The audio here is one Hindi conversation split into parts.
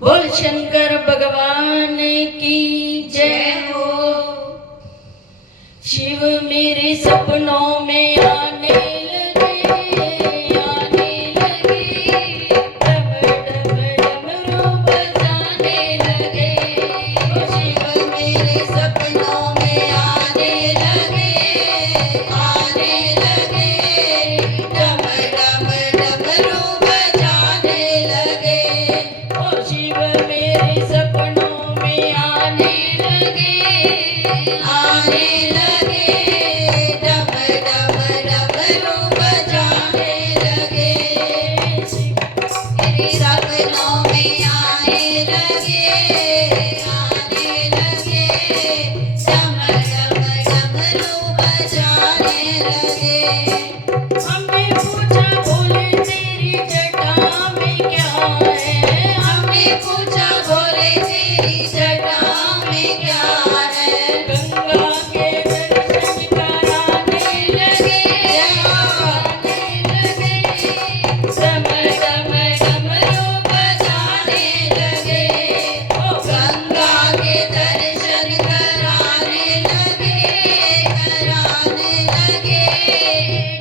बोल शंकर भगवान की जय हो। शिव मेरे सपनों में आने लगे, आने लगे, डम डम डमरू बजाने लगे। शिव मेरे सपनों में आने लगे, आने लगे, डम डम डमरू बजाने लगे। ओ शिव मेरे सपनों में आने लगे, आने लगे, डम डम डमरू बजाने लगे। मेरे सपनों में आने लगे, आने लगे, डम डम डमरू बजाने लगे। हमने पूछा बोले तेरी जटा में क्या है, हमने पूछा बोले तेरी जटा में क्या है। गंगा के दर्शन कराने लगे, आने लगे, डम डम डमरू बजाने लगे। ओ गंगा के दर्शन कराने लगे, कराने लगे,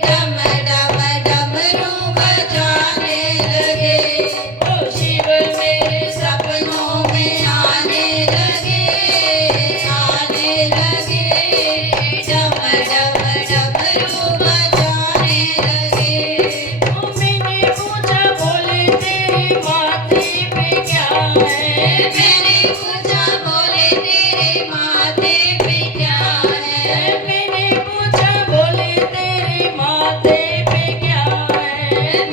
डम डम डमरू बजाने लगे। ओ शिव मेरे सपनों में आने लगे, आने लगे, डम डम डमरू बजाने लगे। ओ मैंने पूछा बोले तेरे माथे पे क्या है, मैंने पूछा बोले तेरे माथे पे क्या है। मैंने पूछा बोले तेरे माथे पे क्या है,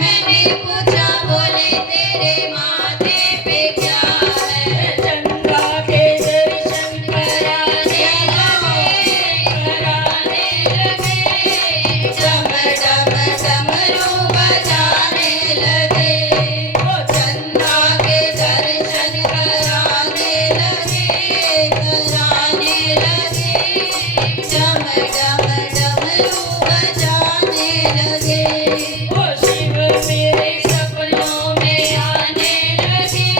मैंने पूछा बोले तेरे माथे पे क्या है। गंगा के दर्शन कराने लगे, कराने लगे, डम डम डमरू बजाने लगे। ओ गंगा के दर्शन कराने लगे, कराने लगे, डम डम डमरू बजाने लगे। ओ शिव मेरे सपनों में आने लगे,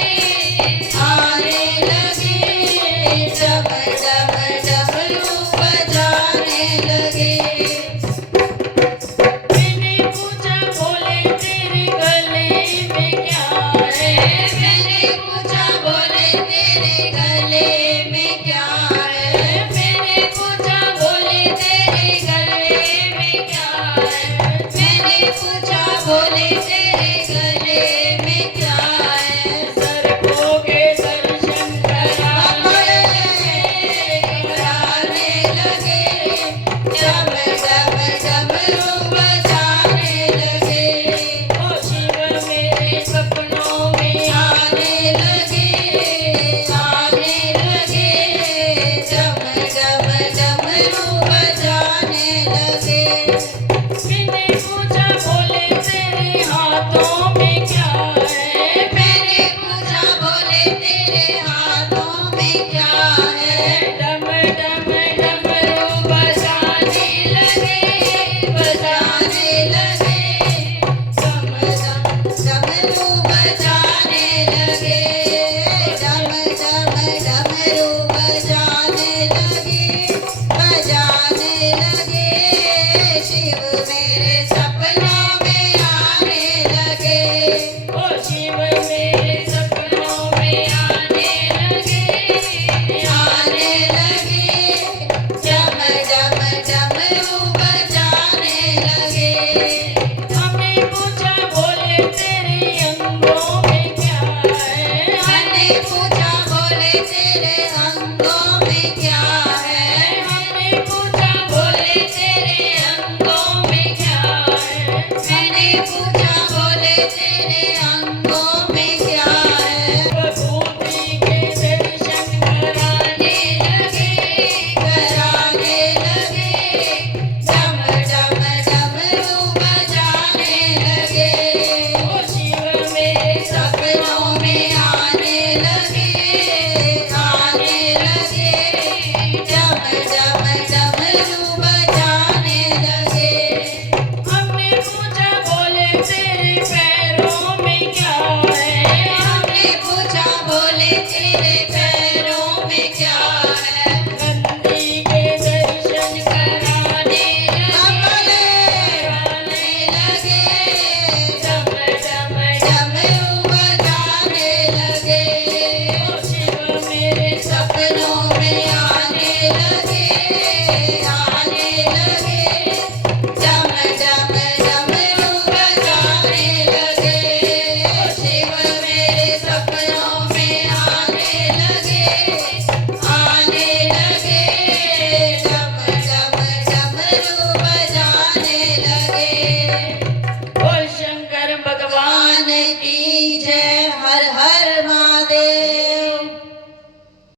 बोले तेरे